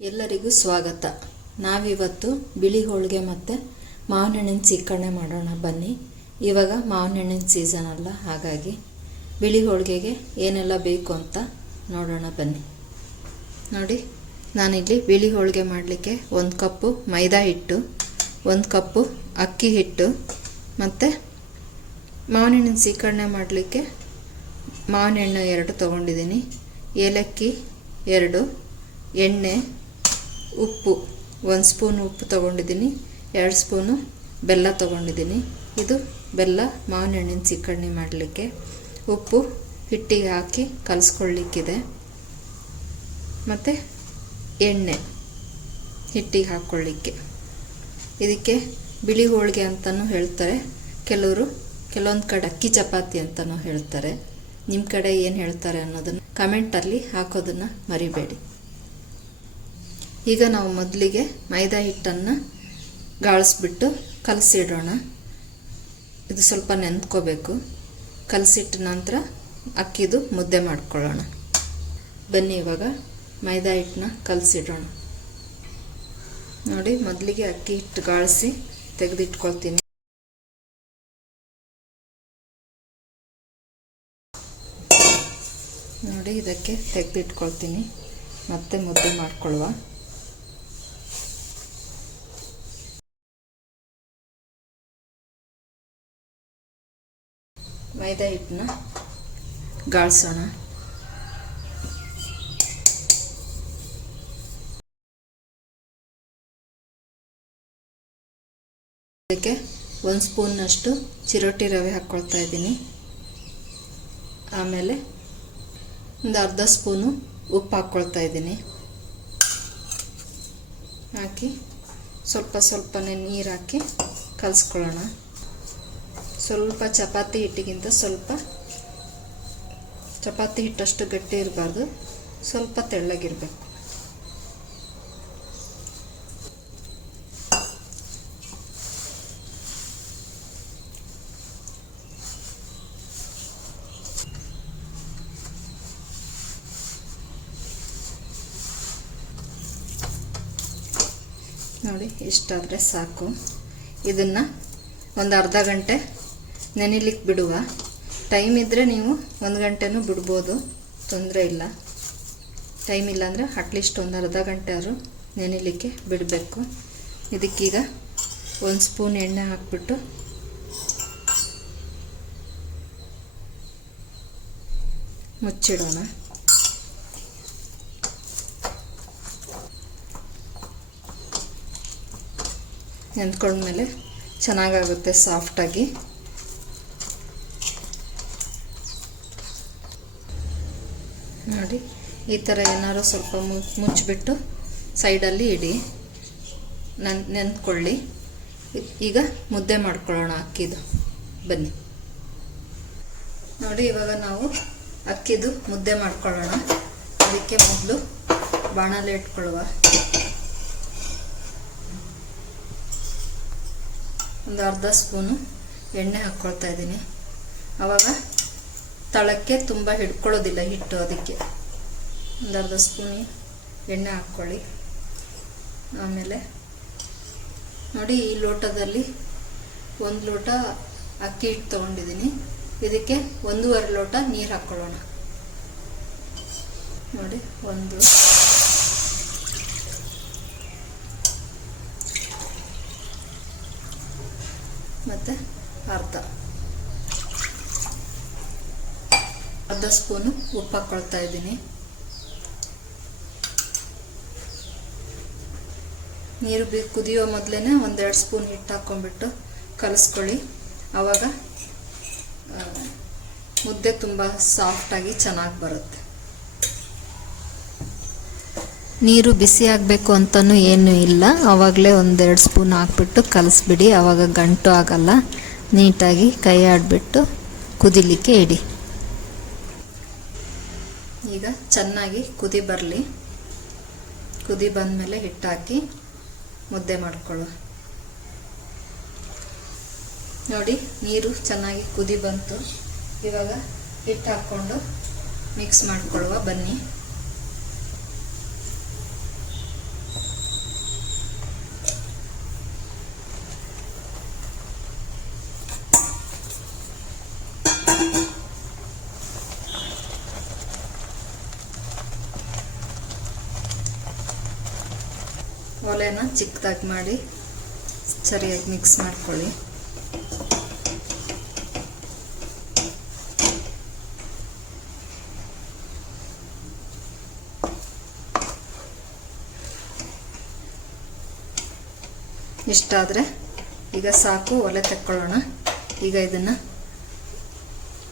ಎಲ್ಲರಿಗೂ ಸ್ವಾಗತ. ನಾವಿವತ್ತು ಬಿಳಿ ಹೋಳಿಗೆ ಮತ್ತು ಮಾವಿನ ಹಣ್ಣಿನ ಸೀಕರಣೆ ಮಾಡೋಣ ಬನ್ನಿ. ಇವಾಗ ಮಾವಿನ ಹಣ್ಣಿನ ಸೀಸನ್ ಅಲ್ಲ, ಹಾಗಾಗಿ ಬಿಳಿ ಹೋಳಿಗೆಗೆ ಏನೆಲ್ಲ ಬೇಕು ಅಂತ ನೋಡೋಣ ಬನ್ನಿ. ನೋಡಿ, ನಾನಿಲ್ಲಿ ಬಿಳಿ ಹೋಳಿಗೆ ಮಾಡಲಿಕ್ಕೆ 1 ಕಪ್ಪು ಮೈದಾ ಹಿಟ್ಟು, 1 ಕಪ್ಪು ಅಕ್ಕಿ ಹಿಟ್ಟು ಮತ್ತು ಮಾವಿನ ಹಣ್ಣಿನ ಸೀಕರಣೆ ಮಾಡಲಿಕ್ಕೆ ಮಾವಿನ ಹಣ್ಣು 2 ತೊಗೊಂಡಿದ್ದೀನಿ, ಏಲಕ್ಕಿ 2, ಎಣ್ಣೆ, ಉಪ್ಪು 1 ಸ್ಪೂನ್ ಉಪ್ಪು ತೊಗೊಂಡಿದ್ದೀನಿ, 2 ಸ್ಪೂನು ಬೆಲ್ಲ ತೊಗೊಂಡಿದ್ದೀನಿ. ಇದು ಬೆಲ್ಲ ಮಾವಿನ ಹಣ್ಣಿನ ಸೀಕರಣೆ ಮಾಡಲಿಕ್ಕೆ. ಉಪ್ಪು ಹಿಟ್ಟಿಗೆ ಹಾಕಿ ಕಲಿಸ್ಕೊಳ್ಳಿಕ್ಕಿದೆ, ಮತ್ತು ಎಣ್ಣೆ ಹಿಟ್ಟಿಗೆ ಹಾಕ್ಕೊಳ್ಳಿಕ್ಕೆ. ಇದಕ್ಕೆ ಬಿಳಿ ಹೋಳಿಗೆ ಅಂತಲೂ ಹೇಳ್ತಾರೆ, ಕೆಲವೊಂದು ಕಡೆ ಅಕ್ಕಿ ಚಪಾತಿ ಅಂತಲೂ ಹೇಳ್ತಾರೆ. ನಿಮ್ಮ ಕಡೆ ಏನು ಹೇಳ್ತಾರೆ ಅನ್ನೋದನ್ನು ಕಮೆಂಟಲ್ಲಿ ಹಾಕೋದನ್ನು ಮರಿಬೇಡಿ. ಈಗ ನಾವು ಮೊದಲಿಗೆ ಮೈದಾ ಹಿಟ್ಟನ್ನು ಗಾಳಿಸ್ಬಿಟ್ಟು ಕಲಸಿಡೋಣ. ಇದು ಸ್ವಲ್ಪ ನೆಂದ್ಕೋಬೇಕು. ಕಲಸಿಟ್ಟ ನಂತರ ಅಕ್ಕಿದು ಮುದ್ದೆ ಮಾಡ್ಕೊಳ್ಳೋಣ. ಬನ್ನಿ, ಇವಾಗ ಮೈದಾ ಹಿಟ್ಟನ್ನ ಕಲಸಿಡೋಣ. ನೋಡಿ, ಮೊದಲಿಗೆ ಅಕ್ಕಿ ಹಿಟ್ಟು ಗಾಳಿಸಿ ತೆಗೆದಿಟ್ಕೊಳ್ತೀನಿ. ನೋಡಿ, ಇದಕ್ಕೆ ತೆಗೆದಿಟ್ಕೊಳ್ತೀನಿ. ಮತ್ತೆ ಮುದ್ದೆ ಮಾಡ್ಕೊಳ್ಳುವ. ಮೈದಾ ಹಿಟ್ಟನ್ನ ಗಾಳಿಸೋಣ. ಇದಕ್ಕೆ 1 ಸ್ಪೂನ್ನಷ್ಟು ಚಿರೋಟಿ ರವೆ ಹಾಕ್ಕೊಳ್ತಾ ಇದ್ದೀನಿ. ಆಮೇಲೆ ಒಂದು ಅರ್ಧ ಸ್ಪೂನು ಉಪ್ಪು ಹಾಕ್ಕೊಳ್ತಾ ಇದ್ದೀನಿ. ಹಾಕಿ ಸ್ವಲ್ಪನೇ ನೀರು ಹಾಕಿ ಕಲಿಸ್ಕೊಳ್ಳೋಣ. ಸ್ವಲ್ಪ ಚಪಾತಿ ಹಿಟ್ಟಿಗಿಂತ ಚಪಾತಿ ಹಿಟ್ಟಷ್ಟು ಗಟ್ಟಿ ಇರಬಾರ್ದು, ಸ್ವಲ್ಪ ತೆಳ್ಳಗಿರಬೇಕು. ನೋಡಿ, ಇಷ್ಟಾದರೆ ಸಾಕು. ಇದನ್ನು ಒಂದು ಅರ್ಧ ಗಂಟೆ ನೆನಿಲಿಕ್ಕೆ ಬಿಡುವ. ಟೈಮ್ ಇದ್ದರೆ ನೀವು 1 ಗಂಟೆನೂ ಬಿಡ್ಬೋದು, ತೊಂದರೆ ಇಲ್ಲ. ಟೈಮ್ ಇಲ್ಲ ಅಂದರೆ ಅಟ್ಲೀಸ್ಟ್ ಒಂದು ಅರ್ಧ ಗಂಟೆ ಆದರೂ ನೆನಿಲಿಕ್ಕೆ ಬಿಡಬೇಕು. ಇದಕ್ಕೀಗ 1 ಸ್ಪೂನ್ ಎಣ್ಣೆ ಹಾಕ್ಬಿಟ್ಟು ಮುಚ್ಚಿಡೋಣ. ನೆಂದ್ಕೊಂಡ್ಮೇಲೆ ಚೆನ್ನಾಗಾಗುತ್ತೆ ಸಾಫ್ಟಾಗಿ. ನೋಡಿ, ಈ ಥರ ಏನಾದ್ರು ಸ್ವಲ್ಪ ಮುಚ್ಚಿಬಿಟ್ಟು ಸೈಡಲ್ಲಿ ಇಡಿ, ನೆಂದ್ಕೊಳ್ಳಿ. ಈಗ ಮುದ್ದೆ ಮಾಡ್ಕೊಳ್ಳೋಣ ಅಕ್ಕಿದು. ಬನ್ನಿ. ನೋಡಿ, ಇವಾಗ ನಾವು ಅಕ್ಕಿದು ಮುದ್ದೆ ಮಾಡ್ಕೊಳ್ಳೋಣ. ಅದಕ್ಕೆ ಮೊದಲು ಬಾಣಲೆ ಇಟ್ಕೊಳ್ಳುವ. ಒಂದು ಅರ್ಧ ಸ್ಪೂನು ಎಣ್ಣೆ ಹಾಕ್ಕೊಳ್ತಾ ಇದ್ದೀನಿ. ಆವಾಗ ತಳಕ್ಕೆ ತುಂಬ ಹಿಡ್ಕೊಳ್ಳೋದಿಲ್ಲ ಹಿಟ್ಟು, ಅದಕ್ಕೆ ಒಂದು ಅರ್ಧ ಸ್ಪೂನ್ ಎಣ್ಣೆ ಹಾಕ್ಕೊಳ್ಳಿ. ಆಮೇಲೆ ನೋಡಿ, ಈ ಲೋಟದಲ್ಲಿ 1 ಲೋಟ ಅಕ್ಕಿ ಹಿಟ್ಟು ತೊಗೊಂಡಿದ್ದೀನಿ. ಇದಕ್ಕೆ 1.5 ಲೋಟ ನೀರು ಹಾಕ್ಕೊಳ್ಳೋಣ. ನೋಡಿ, 1 ಮತ್ತು ಅರ್ಧ ಸ್ಪೂನು ಉಪ್ಪು ಹಾಕ್ಕೊಳ್ತಾ ಇದ್ದೀನಿ. ನೀರು ಕುದಿಯೋ ಮೊದಲೇ 1-2 ಸ್ಪೂನ್ ಹಿಟ್ಟು ಹಾಕ್ಕೊಂಡ್ಬಿಟ್ಟು ಕಲಿಸ್ಕೊಳ್ಳಿ. ಆವಾಗ ಮುದ್ದೆ ತುಂಬ ಸಾಫ್ಟಾಗಿ ಚೆನ್ನಾಗಿ ಬರುತ್ತೆ. ನೀರು ಬಿಸಿ ಆಗಬೇಕು ಅಂತಲೂ ಏನೂ ಇಲ್ಲ, ಆವಾಗಲೇ 1-2 ಸ್ಪೂನ್ ಹಾಕ್ಬಿಟ್ಟು ಕಲಿಸ್ಬಿಡಿ. ಆವಾಗ ಗಂಟು ಆಗಲ್ಲ. ನೀಟಾಗಿ ಕೈ ಆಡಿಬಿಟ್ಟು ಕುದಿಲಿಕ್ಕೆ ಇಡಿ. ಈಗ ಚೆನ್ನಾಗಿ ಕುದಿ ಬರಲಿ. ಕುದಿ ಬಂದಮೇಲೆ ಹಿಟ್ಟು ಹಾಕಿ ಮುದ್ದೆ ಮಾಡ್ಕೊಳ್ಳುವ. ನೋಡಿ, ನೀರು ಚೆನ್ನಾಗಿ ಕುದಿ ಬಂತು. ಇವಾಗ ಹಿಟ್ಟು ಹಾಕ್ಕೊಂಡು ಮಿಕ್ಸ್ ಮಾಡ್ಕೊಳ್ಳುವ. ಬನ್ನಿ. ಒಲೆನ ಚಿಕ್ಕದಾಗಿ ಮಾಡಿ ಸರಿಯಾಗಿ ಮಿಕ್ಸ್ ಮಾಡ್ಕೊಳ್ಳಿ. ಇಷ್ಟಾದರೆ ಈಗ ಸಾಕು, ಒಲೆ ತೆಕ್ಕೊಳ್ಳೋಣ. ಈಗ ಇದನ್ನು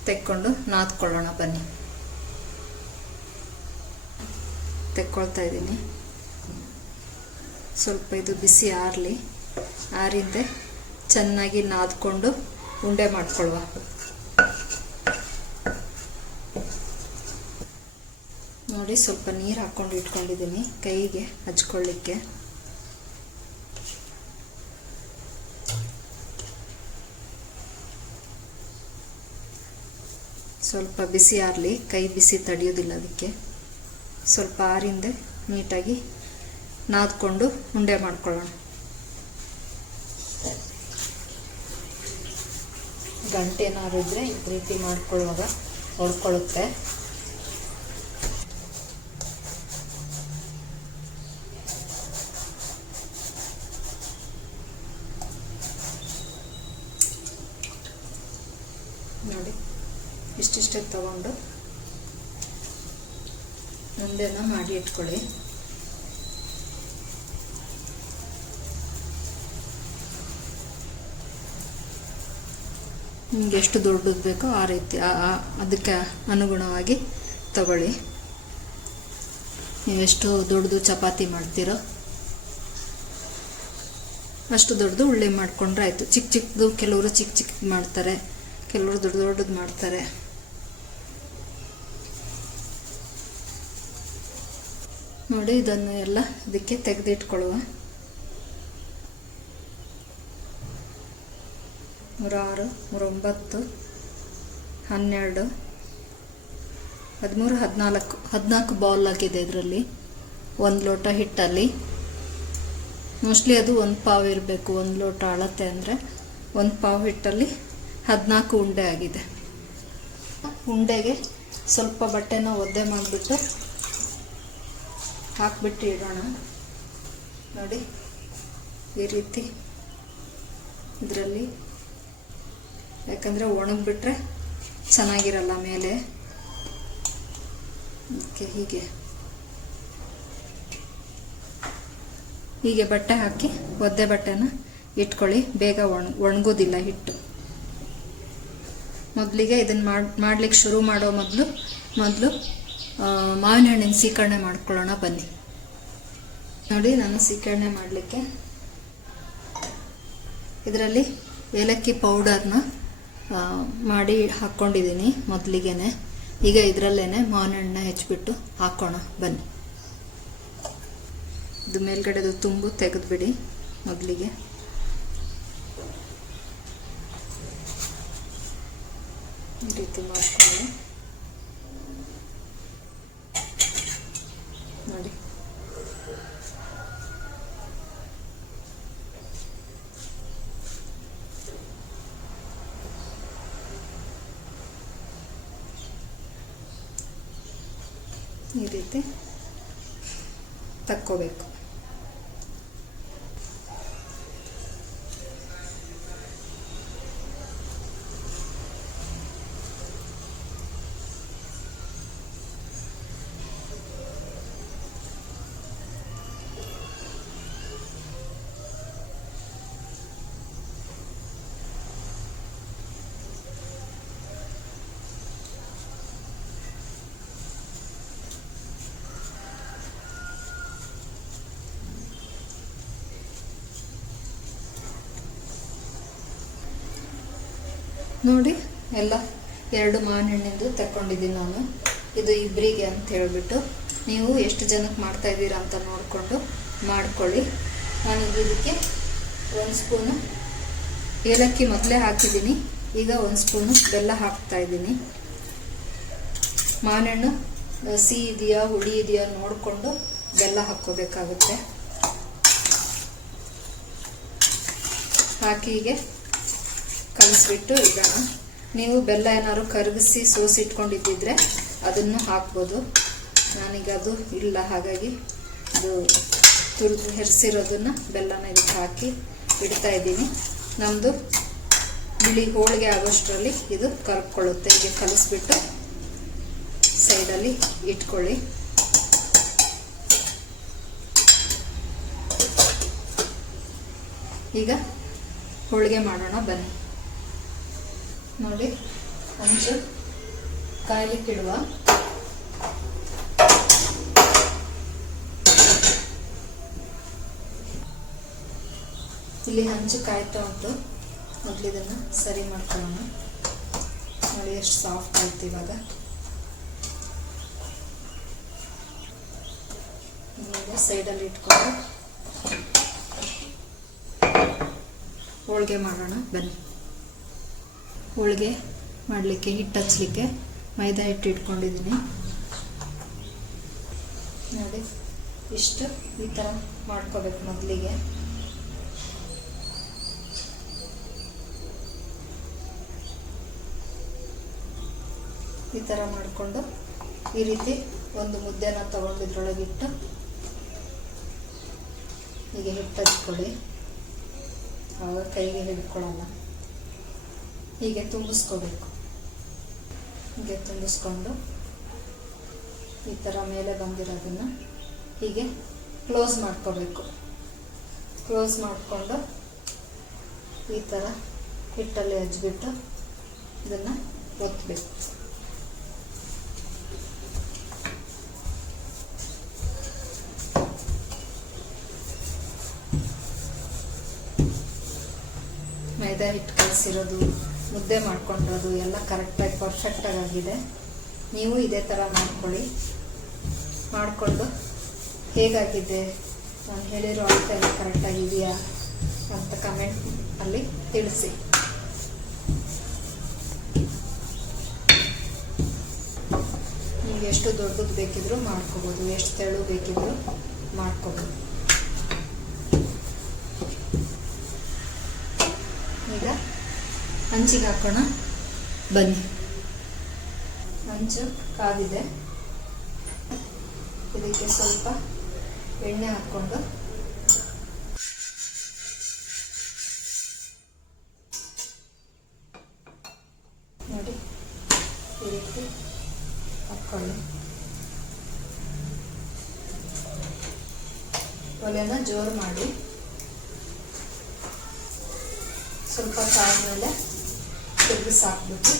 ತೆಕ್ಕೊಂಡು ನಾದ್ಕೊಳ್ಳೋಣ ಬನ್ನಿ. ತೆಕ್ಕೊಳ್ತಾ ಇದ್ದೀನಿ. ಸ್ವಲ್ಪ ಇದು ಬಿಸಿ ಆರಲಿ, ಆರಿಂದೆ ಚೆನ್ನಾಗಿ ನಾದ್ಕೊಂಡು ಉಂಡೆ ಮಾಡ್ಕೊಳ್ಳುವ. ನೋಡಿ, ಸ್ವಲ್ಪ ನೀರು ಹಾಕ್ಕೊಂಡು ಇಟ್ಕೊಂಡಿದ್ದೀನಿ ಕೈಗೆ ಹಚ್ಕೊಳ್ಳಿಕ್ಕೆ. ಸ್ವಲ್ಪ ಬಿಸಿ ಆರಲಿ, ಕೈ ಬಿಸಿ ತಡೆಯೋದಿಲ್ಲ ಅದಕ್ಕೆ. ಸ್ವಲ್ಪ ಆರಿಂದೆ ನೀಟಾಗಿ ನಾದ್ಕೊಂಡು ಉಂಡೆ ಮಾಡ್ಕೊಳ್ಳೋಣ. ಗಂಟೆ ಏನಾದ್ರು ಇದ್ದರೆ ಈ ರೀತಿ ಮಾಡ್ಕೊಳ್ಳುವಾಗ ಹೊಡ್ಕೊಳ್ಳುತ್ತೆ. ನೋಡಿ, ಇಷ್ಟಿಷ್ಟೇ ತಗೊಂಡು ಉಂಡೆನ ಮಾಡಿ ಇಟ್ಕೊಳ್ಳಿ. ನಿಮಗೆ ಎಷ್ಟು ದೊಡ್ಡದು ಬೇಕೋ ಆ ರೀತಿ ಅದಕ್ಕೆ ಅನುಗುಣವಾಗಿ ತಗೊಳ್ಳಿ. ನೀವೆಷ್ಟು ದೊಡ್ಡದು ಚಪಾತಿ ಮಾಡ್ತೀರೋ ಅಷ್ಟು ದೊಡ್ಡದು ಉಳ್ಳಿ ಮಾಡಿಕೊಂಡ್ರೆ ಆಯಿತು. ಚಿಕ್ಕ ಚಿಕ್ಕದು ಕೆಲವರು ಚಿಕ್ಕ ಚಿಕ್ಕ ಮಾಡ್ತಾರೆ, ಕೆಲವರು ದೊಡ್ಡ ದೊಡ್ಡದು ಮಾಡ್ತಾರೆ. ನೋಡಿ, ಇದನ್ನು ಎಲ್ಲ ಇದಕ್ಕೆ ತೆಗೆದಿಟ್ಕೊಳ್ಳುವ. 106, 109, 12, 13, 14 ಬೌಲ್ ಆಗಿದೆ ಇದರಲ್ಲಿ. 1 ಲೋಟ ಹಿಟ್ಟಲ್ಲಿ ಮೋಸ್ಟ್ಲಿ ಅದು 1 ಪಾವ್ ಇರಬೇಕು. 1 ಲೋಟ ಅಳತೆ ಅಂದರೆ 1 ಪಾವ್ ಹಿಟ್ಟಲ್ಲಿ 14 ಉಂಡೆ ಆಗಿದೆ. ಉಂಡೆಗೆ ಸ್ವಲ್ಪ ಬಟ್ಟೆನ ಒದ್ದೆ ಮಾಡಿಬಿಟ್ಟು ಹಾಕ್ಬಿಟ್ಟು ಇಡೋಣ. ನೋಡಿ, ಈ ರೀತಿ ಇದರಲ್ಲಿ, ಯಾಕಂದರೆ ಒಣಗಿಬಿಟ್ರೆ ಚೆನ್ನಾಗಿರಲ್ಲ ಮೇಲೆ. ಅದಕ್ಕೆ ಹೀಗೆ ಬಟ್ಟೆ ಹಾಕಿ ಒದ್ದೆ ಬಟ್ಟೆನ ಇಟ್ಕೊಳ್ಳಿ. ಬೇಗ ಒಣಗೋದಿಲ್ಲ ಹಿಟ್ಟು. ಮೊದಲಿಗೆ ಇದನ್ನು ಮಾಡ್ಲಿಕ್ಕೆ ಶುರು ಮಾಡೋ ಮೊದಲು ಮಾವಿನ ಹಣ್ಣಿನ ಸೀಕರಣೆ ಮಾಡ್ಕೊಳ್ಳೋಣ ಬನ್ನಿ. ನೋಡಿ, ನಾನು ಸೀಕರಣೆ ಮಾಡಲಿಕ್ಕೆ ಇದರಲ್ಲಿ ಏಲಕ್ಕಿ ಪೌಡರ್ನ ಮಾಡಿ ಹಾಕ್ಕೊಂಡಿದ್ದೀನಿ ಮೊದಲಿಗೆ. ಈಗ ಇದರಲ್ಲೇ ಮಾವಿನ ಹಣ್ಣನ್ನ ಹೆಚ್ಚಿಬಿಟ್ಟು ಹಾಕೋಣ ಬನ್ನಿ. ಇದು ಮೇಲ್ಗಡೆದು ತುಂಬು ತೆಗೆದುಬಿಡಿ ಮೊದಲಿಗೆ. ಈ ರೀತಿ ಮಾಡ್ಕೊಳ್ಳಿ. ನೋಡಿ, ಈ ರೀತಿ ತಕ್ಕೋಬೇಕು. ನೋಡಿ, ಎಲ್ಲ 2 ಮಾವಿನ ಹಣ್ಣಿಂದು ತಗೊಂಡಿದ್ದೀನಿ ನಾನು. ಇದು ಇಬ್ಬರಿಗೆ ಅಂತ ಹೇಳಿಬಿಟ್ಟು, ನೀವು ಎಷ್ಟು ಜನಕ್ಕೆ ಮಾಡ್ತಾ ಇದ್ದೀರಾ ಅಂತ ನೋಡಿಕೊಂಡು ಮಾಡ್ಕೊಳ್ಳಿ. ನಾನು ಇದಕ್ಕೆ 1 ಸ್ಪೂನು ಏಲಕ್ಕಿ ಮೊದಲೇ ಹಾಕಿದ್ದೀನಿ. ಈಗ 1 ಸ್ಪೂನು ಬೆಲ್ಲ ಹಾಕ್ತಾ ಇದ್ದೀನಿ. ಮಾವಿನ ಹಣ್ಣು ಸಿಹಿ ಇದೆಯಾ ಹುಳಿ ಇದೆಯಾ ನೋಡಿಕೊಂಡು ಬೆಲ್ಲ ಹಾಕ್ಕೋಬೇಕಾಗುತ್ತೆ. ಹಾಕಿ ಹೀಗೆ ಕಲಿಸ್ಬಿಟ್ಟು ಇಡೋಣ. ನೀವು ಬೆಲ್ಲ ಏನಾದ್ರು ಕರಗಿಸಿ ಸೋಸಿಟ್ಕೊಂಡಿದ್ದಿದ್ರೆ ಅದನ್ನು ಹಾಕ್ಬೋದು. ನಾನೀಗ ಅದು ಇಲ್ಲ, ಹಾಗಾಗಿ ಅದು ತುರಿದು ಹೆರಿಸಿರೋದನ್ನು ಬೆಲ್ಲನ ಇದಕ್ಕೆ ಹಾಕಿ ಇಡ್ತಾ ಇದ್ದೀನಿ. ನಮ್ಮದು ಬಿಳಿ ಹೋಳಿಗೆ ಆಗೋಷ್ಟರಲ್ಲಿ ಇದು ಕರ್ಕೊಳ್ಳುತ್ತೆ. ಹೀಗೆ ಕಲಿಸ್ಬಿಟ್ಟು ಸೈಡಲ್ಲಿ ಇಟ್ಕೊಳ್ಳಿ. ಈಗ ಹೋಳಿಗೆ ಮಾಡೋಣ ಬನ್ನಿ. ನೋಡಿ, ಹಂಚು ಕಾಯ್ಲಿಕ್ಕಿಡುವ. ಇಲ್ಲಿ ಹಂಚು ಕಾಯ್ತಾ ಉಂಟು. ಮೊದಲು ಇದನ್ನು ಸರಿ ಮಾಡ್ಕೊಳ್ಳೋಣ. ನೋಡಿ ಎಷ್ಟು ಸಾಫ್ಟ್ ಆಯ್ತು ಇವಾಗ. ಈಗ ಸೈಡಲ್ಲಿ ಇಟ್ಕೊಂಡು ಹೋಳಿಗೆ ಮಾಡೋಣ ಬನ್ನಿ. ಹೋಳಿಗೆ ಮಾಡಲಿಕ್ಕೆ ಹಿಟ್ಟು ಹಚ್ಚಲಿಕ್ಕೆ ಮೈದಾ ಹಿಟ್ಟು ಇಟ್ಕೊಂಡಿದ್ದೀನಿ. ನೋಡಿ ಇಷ್ಟು ಈ ಥರ ಮಾಡ್ಕೋಬೇಕು. ಮೊದಲಿಗೆ ಈ ಥರ ಮಾಡಿಕೊಂಡು ಈ ರೀತಿ ಒಂದು ಮುದ್ದೆನ ತಗೊಂಡು ಇದ್ರೊಳಗಿಟ್ಟು ಹೀಗೆ ಹಿಟ್ಟು ಹಚ್ಕೊಳ್ಳಿ. ಆವಾಗ ಕೈಗೆ ಹಿಡ್ಕೊಳ್ಳಲ್ಲ. ಹೀಗೆ ತುಂಬಿಸ್ಕೋಬೇಕು. ಹೀಗೆ ತುಂಬಿಸ್ಕೊಂಡು ಈ ಥರ ಮೇಲೆ ಬಂದಿರೋದನ್ನು ಹೀಗೆ ಕ್ಲೋಸ್ ಮಾಡ್ಕೋಬೇಕು. ಕ್ಲೋಸ್ ಮಾಡಿಕೊಂಡು ಈ ಥರ ಹಿಟ್ಟಲ್ಲಿ ಹಚ್ಬಿಟ್ಟು ಇದನ್ನು ಒತ್ತಬೇಕು. ಮೈದಾ ಹಿಟ್ಟು ಕಲಿಸಿರೋದು, ಮುದ್ದೆ ಮಾಡ್ಕೊಂಡಿರೋದು ಎಲ್ಲ ಕರೆಕ್ಟಾಗಿ ಪರ್ಫೆಕ್ಟಾಗಿ ಆಗಿದೆ. ನೀವು ಇದೇ ಥರ ಮಾಡ್ಕೊಳ್ಳಿ. ಮಾಡಿಕೊಂಡು ಹೇಗಾಗಿದೆ, ನಾನು ಹೇಳಿರೋ ಅಳತೆ ಎಲ್ಲ ಕರೆಕ್ಟಾಗಿದೆಯಾ ಅಂತ ಕಮೆಂಟ್ ಅಲ್ಲಿ ತಿಳಿಸಿ. ನಿಮಗೆ ಎಷ್ಟು ದೊಡ್ಡದು ಬೇಕಿದ್ರೂ ಮಾಡ್ಕೋಬೋದು, ಎಷ್ಟು ತೆಳು ಬೇಕಿದ್ರೂ ಮಾಡ್ಕೋಬೋದು. ಈಗ ಹಂಚಿಗೆ ಹಾಕೋಣ ಬನ್ನಿ. ಹಂಚು ಕಾದಿದೆ. ಇದಕ್ಕೆ ಸ್ವಲ್ಪ ಎಣ್ಣೆ ಹಾಕ್ಕೊಂಡು ನೋಡಿ ಈ ರೀತಿ ಹಾಕ್ಕೊಳ್ಳಿ. ಒಲೆನ ಜೋರು ಮಾಡಿ ಸ್ವಲ್ಪ ಕಾದ್ಮೇಲೆ ತಿರುಗಿಸಿ ಹಾಕ್ಬಿಟ್ಟು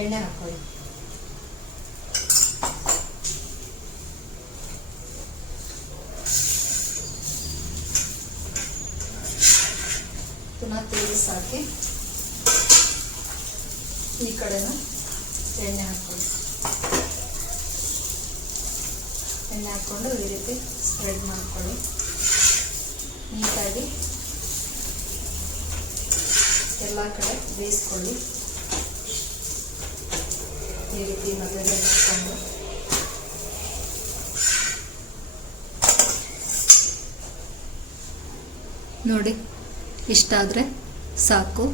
ಎಣ್ಣೆ ಹಾಕೊಳ್ಳಿ. ಪುನಃ ತಿರುಗಿಸಿ ಹಾಕಿ ಈ ಕಡೆನ ಎಣ್ಣೆ ಹಾಕೊಳ್ಳಿ. ಎಣ್ಣೆ ಹಾಕ್ಕೊಂಡು ಈ ರೀತಿ ಸ್ಪ್ರೆಡ್ ಮಾಡ್ಕೊಳ್ಳಿ. ನೀಟಾಗಿ ಎಲ್ಲ ಕಡೆ ಬೇಯಿಸ್ಕೊಳ್ಳಿ. ಈ ರೀತಿ ಮಧ್ಯದಲ್ಲಿ ಹಾಕ್ಕೊಂಡು ನೋಡಿ, ಇಷ್ಟಾದರೆ ಸಾಕು.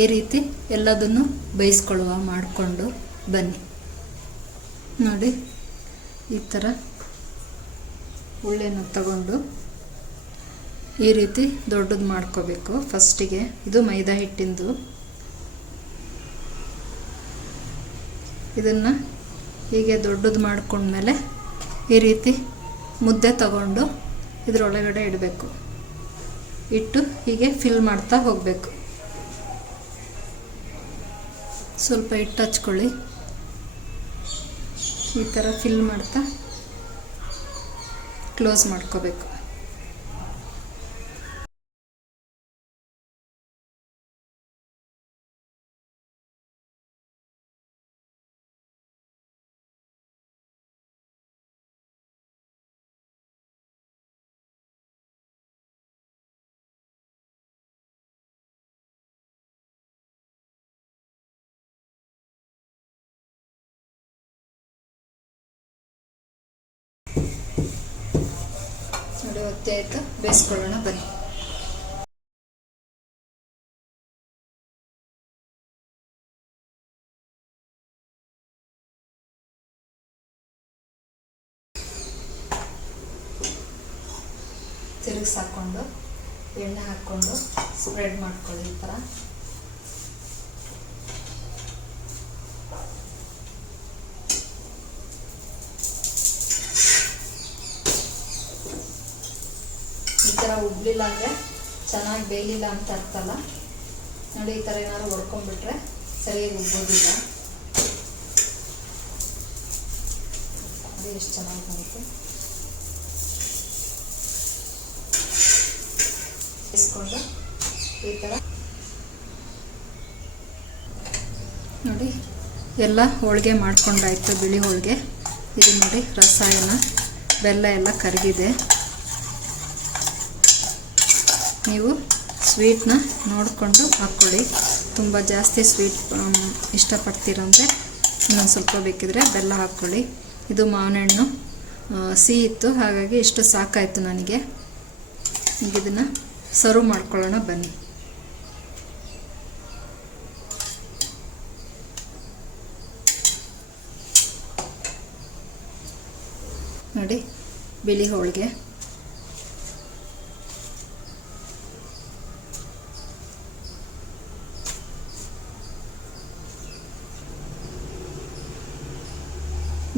ಈ ರೀತಿ ಎಲ್ಲದನ್ನು ಬೇಯಿಸ್ಕೊಳ್ಳುವ ಮಾಡಿಕೊಂಡು ಬನ್ನಿ. ನೋಡಿ ಈ ಥರ ಉಳ್ಳೆನ ತಗೊಂಡು ಈ ರೀತಿ ದೊಡ್ಡದು ಮಾಡ್ಕೋಬೇಕು. ಫಸ್ಟಿಗೆ ಇದು ಮೈದಾ ಹಿಟ್ಟಿಂದು. ಇದನ್ನು ಹೀಗೆ ದೊಡ್ಡದು ಮಾಡ್ಕೊಂಡ್ಮೇಲೆ ಈ ರೀತಿ ಮುದ್ದೆ ತಗೊಂಡು ಇದರೊಳಗಡೆ ಇಡಬೇಕು. ಇಟ್ಟು ಹೀಗೆ ಫಿಲ್ ಮಾಡ್ತಾ ಹೋಗಬೇಕು. ಸ್ವಲ್ಪ ಹಿಟ್ಟು ಹಚ್ಕೊಳ್ಳಿ. ಈ ಥರ ಫಿಲ್ ಮಾಡ್ತಾ ಕ್ಲೋಸ್ ಮಾಡ್ಕೋಬೇಕು. ನೋಡಿ ಒತ್ತೆ ಆಯಿತು. ಬೇಯಿಸ್ಕೊಳ್ಳೋಣ ಬನ್ನಿ. ತಿರುಗಿಸಾಕೊಂಡು ಎಣ್ಣೆ ಹಾಕ್ಕೊಂಡು ಸ್ಪ್ರೆಡ್ ಮಾಡ್ಕೊಳ್ಳಿ ಈ ಥರ. ಈ ಥರ ಉಬ್ಲಿಲ್ಲ ಅಂದರೆ ಚೆನ್ನಾಗಿ ಬೇಯಲಿಲ್ಲ ಅಂತ ಅರ್ಥಲ್ಲ ನೋಡಿ. ಈ ಥರ ಏನಾದ್ರು ಹೊಡ್ಕೊಂಡ್ಬಿಟ್ರೆ ಸರಿಯಾಗಿ ಉಬ್ಬೋದಿಲ್ಲ. ಅದು ಎಷ್ಟು ಚೆನ್ನಾಗಿ ಬಂತು. ಇಸ್ಕೊಂಡು ಈ ಥರ ನೋಡಿ ಎಲ್ಲ ಹೋಳಿಗೆ ಮಾಡ್ಕೊಂಡಾಯ್ತು. ಬಿಳಿ ಹೋಳಿಗೆ ಇದು ನೋಡಿ, ರಸಾಯನ ಬೆಲ್ಲ ಎಲ್ಲ ಕರಗಿದೆ. ನೀವು ಸ್ವೀಟ್ನ ನೋಡಿಕೊಂಡು ಹಾಕ್ಕೊಳ್ಳಿ. ತುಂಬ ಜಾಸ್ತಿ ಸ್ವೀಟ್ ಇಷ್ಟಪಡ್ತೀರಂದರೆ ಇನ್ನೊಂದು ಸ್ವಲ್ಪ ಬೇಕಿದ್ರೆ ಬೆಲ್ಲ ಹಾಕ್ಕೊಳ್ಳಿ. ಇದು ಮಾವಿನ ಹಣ್ಣು ಸಿಹಿ ಇತ್ತು, ಹಾಗಾಗಿ ಇಷ್ಟು ಸಾಕಾಯಿತು ನನಗೆ. ಈಗ ಇದನ್ನು ಸರ್ವ್ ಮಾಡ್ಕೊಳ್ಳೋಣ ಬನ್ನಿ. ನೋಡಿ ಬಿಳಿ ಹೋಳಿಗೆ.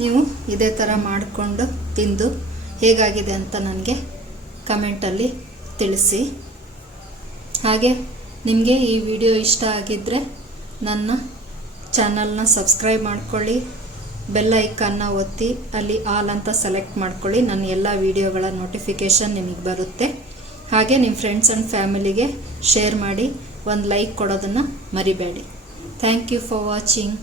ನೀವು ಇದೇ ಥರ ಮಾಡಿಕೊಂಡು ತಿಂದು ಹೇಗಾಗಿದೆ ಅಂತ ನನಗೆ ಕಮೆಂಟಲ್ಲಿ ತಿಳಿಸಿ. ಹಾಗೆ ನಿಮಗೆ ಈ ವಿಡಿಯೋ ಇಷ್ಟ ಆಗಿದ್ದರೆ ನನ್ನ ಚಾನಲ್ನ ಸಬ್ಸ್ಕ್ರೈಬ್ ಮಾಡ್ಕೊಳ್ಳಿ. ಬೆಲ್ ಐಕಾನ್ನ ಒತ್ತಿ ಅಲ್ಲಿ ಆಲ್ ಅಂತ ಸೆಲೆಕ್ಟ್ ಮಾಡ್ಕೊಳ್ಳಿ. ನನ್ನ ಎಲ್ಲ ವಿಡಿಯೋಗಳ ನೋಟಿಫಿಕೇಷನ್ ನಿಮಗೆ ಬರುತ್ತೆ. ಹಾಗೆ ನಿಮ್ಮ ಫ್ರೆಂಡ್ಸ್ ಆ್ಯಂಡ್ ಫ್ಯಾಮಿಲಿಗೆ ಶೇರ್ ಮಾಡಿ, ಒಂದು ಲೈಕ್ ಕೊಡೋದನ್ನು ಮರಿಬೇಡಿ. Thank you for watching.